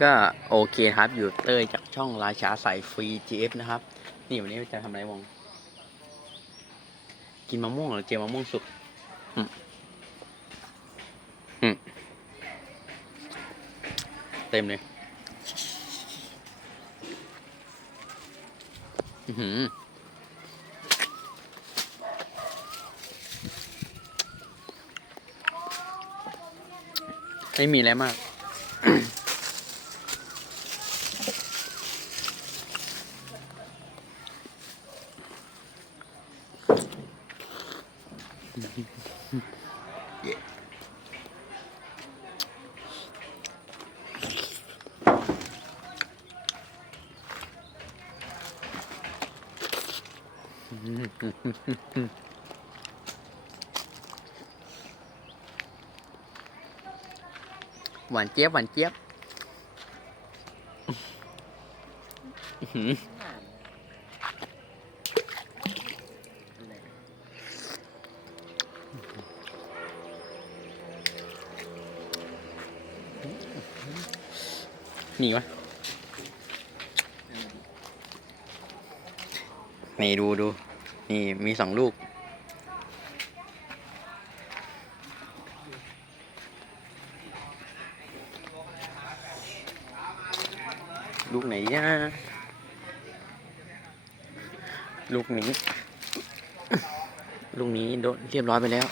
ก็โอเคครับ อยู่เต้ยจากช่องราชาใส่ฟรี GF นะครับ นี่วันนี้จะทำอะไรวงกินมะม่วงหรือเจียวมะม่วงสุกเต็มเลยอือหือไม่มีอะไรมาก หวานเจี๊ยบหวานเจี๊ยบหนีวะนี่ดูดู นี่มีสองลูก ลูกไหนนะลูกนี้ ลูกนี้โดนเรียบร้อยไปแล้ว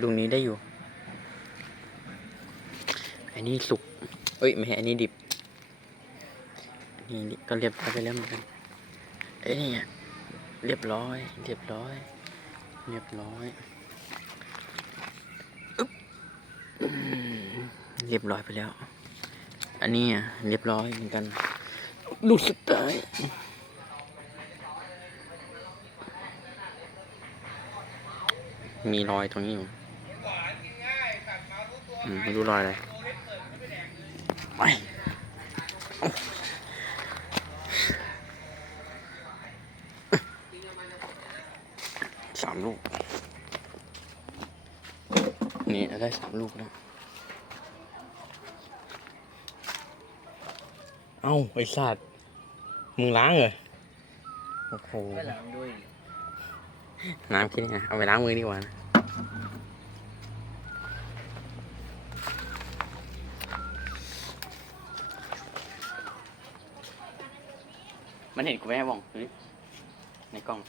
ลูกนี้ได้อยู่ อันนี้สุก เอ้ย ไม่ใช่อันนี้ดิบ นนี้ก็เรียบร้อยไปแล้วเหมือนกันเอ้ยเนี่ยเรียบร้อย เรียบร้อย เรียบร้อยอึ๊บเรียบร้อยไปแล้ว อันนี้อะเรียบร้อยเหมือนกันลูกสุดท้ายมีรอยตรงนี้อยู่อืมไม่รู้รอยอะไรไปสามลูก นี่เรา ได้สามลูกแล้วเอ้า ไอ้สัตว์มึงล้างเหรอโอ้โหไม่ล้างด้วย น้ำคิดยังไงเอาไปล้างมือดีกว่านะมันเห็นกูไหมบ้องดูดิในกล้อง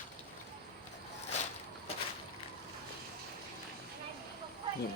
เห็น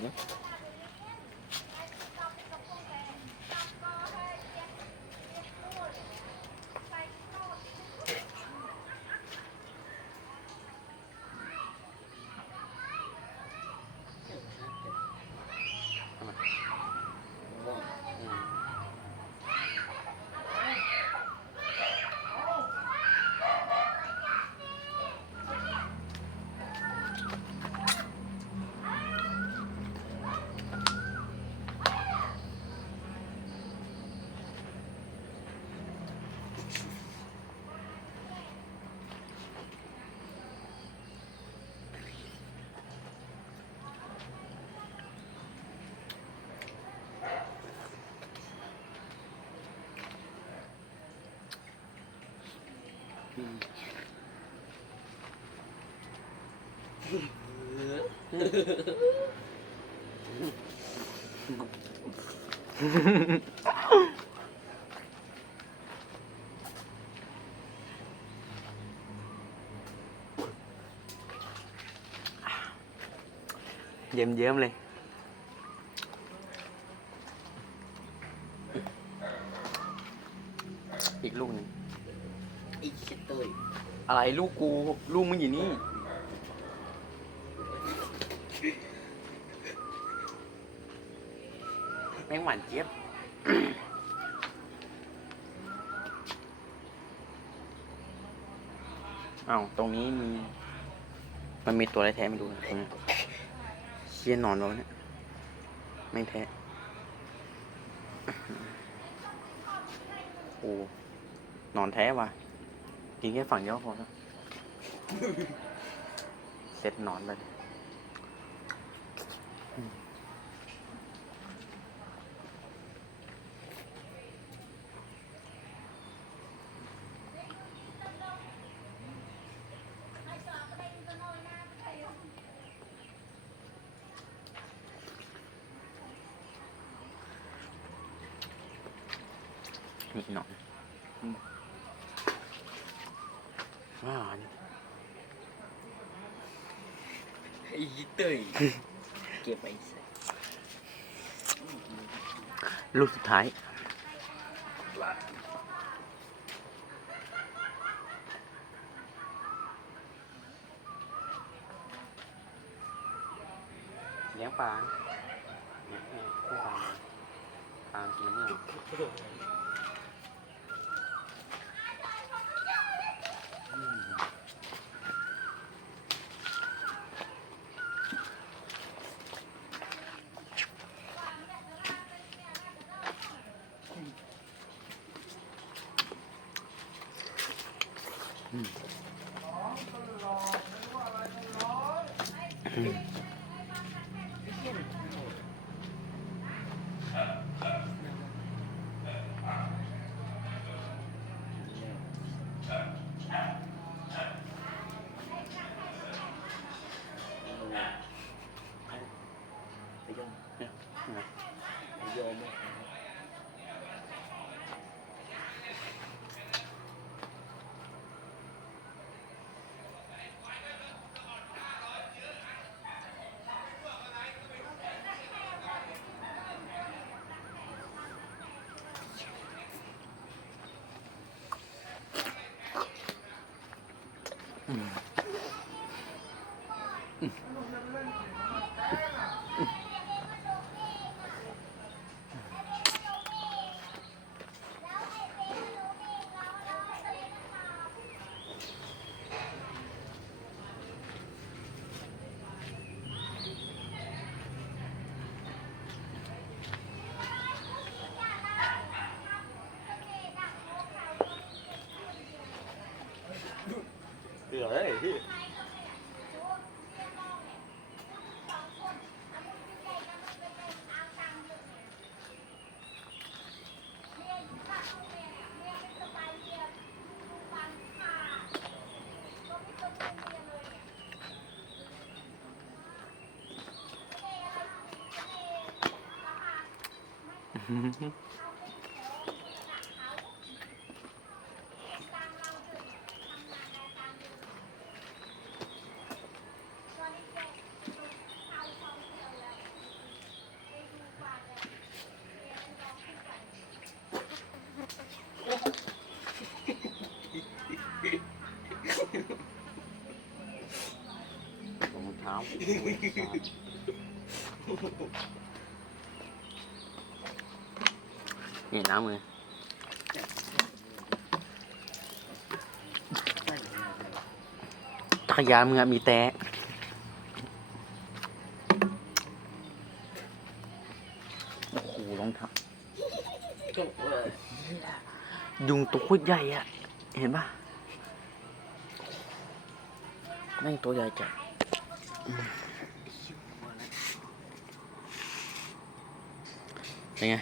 เนี่ยเยิ้มเยิ้มๆเลย อีกลูกหนึงไอ้เช็ดเตยอะไรลูกกู ลูกมึงอยู่นี่ แมงหวานเจี๊ยบอ้าวตรงนี้มี มันมีตัวอะไรแท้ไม่รู้นะตรงนี้เชี่ยนอนแล้วะเนี่ยไม่แท้โอ้นอนแท้ว่ะ กินแค่ฝั่งเดียวพอแล้วเซ็ตนอนไปเลย นี่หนอนว้าวนี่ไอ้เต้ยเก็บไปใส่ลูกสุดท้ายเลี้ยงปลาเนี่ยเนี่ยพวกปลาปลากินน้ำเมื่อย ไปยง เนี่ยนะ ไปโยมไหม เก รองเท้า นี่ล้างมือขยะมึงอะมีแตะโอ้โหรองเท้ายุงตัวโคตรใหญ่อะเห็นปะแม่งตัวใหญ่จัดเป็นไง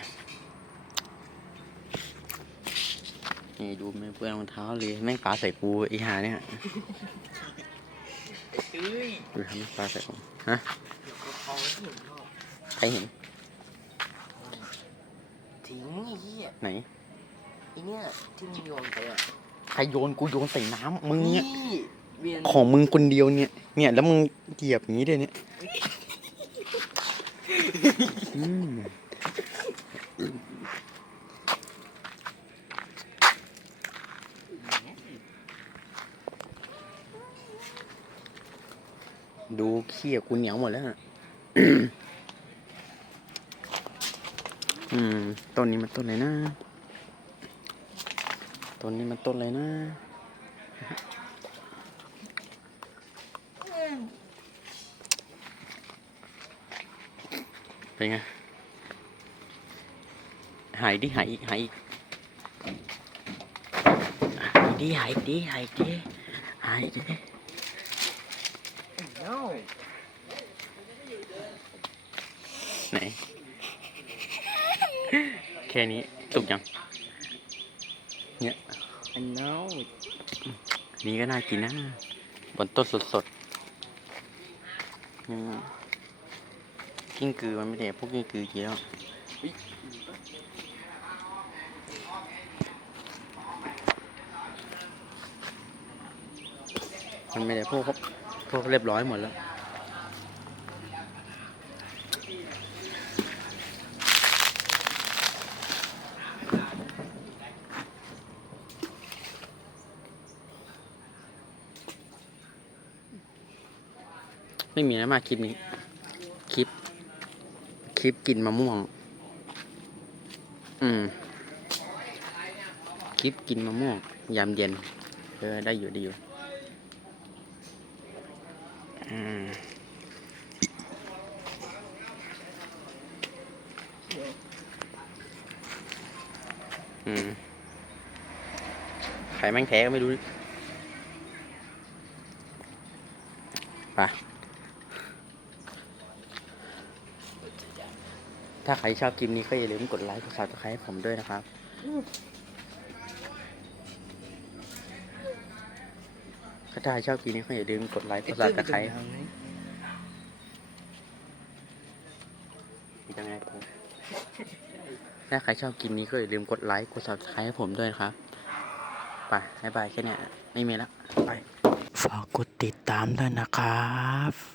นี่ดูแม่งเปื้อนรองเท้าเลยแม่งปลาใส่กูไอีหาเนี่ยเอ้ยดูทำปลาใส่กูฮะเดี๋ยวก็เอาไว้ที่หนึ่งรอบใครเห็นทิ้งไอ้เหี้ยไหนไอ้เนี่ยที่มึงโยนไปอะใครโยนกูโยนใส่น้ำมึงเนี่ยเวียนของมึงคนเดียวเนี่ย เนี่ยแล้วมึงเหยียบอย่างนี้เลยเนี่ย อืม ดูเขี้ยกูเหนียวหมดแล้วน่ะอืมต้นนี้มันต้นอะไรนะ ต้นนี้มันต้นอะไรนะ เป็นไง หายดิหายอีกหายอีกดิหายดิหายดิหายดิ ไหน แค่นี้สุกยัง เนี่ยอันน่านี่ก็น่ากินนะบนต้นสดๆยังกิ้งกือมันไม่ได้พวกกิ้งกือเยอะมันไม่ได้พวกเขา พวกเรียบร้อยหมดแล้ว ไม่มีอะมาคลิปนี้ คลิป คลิปกินมะม่วง อืม คลิปกินมะม่วง ยามเย็น เออ ได้อยู่ดีอยู่ อืม อืม ไข่แม่งแท้ก็ไม่รู้ดิไปถ้าใครชอบคลิปนี้ก็อย่าลืมกดไลค์ กด subscribe ให้ผมด้วยนะครับถ้าใครชอบคลิปนี้ก็อย่าลืมกดไลค์ กด subscribe ยังไงผม ถ้าใครชอบกินนี้ก็อย่าลืมกดไลค์กด subscribe ให้ผมด้วยนะครับ ไปบายบายแค่นี้ไม่มีแล้วไป ฝากกดติดตามด้วยนะครับ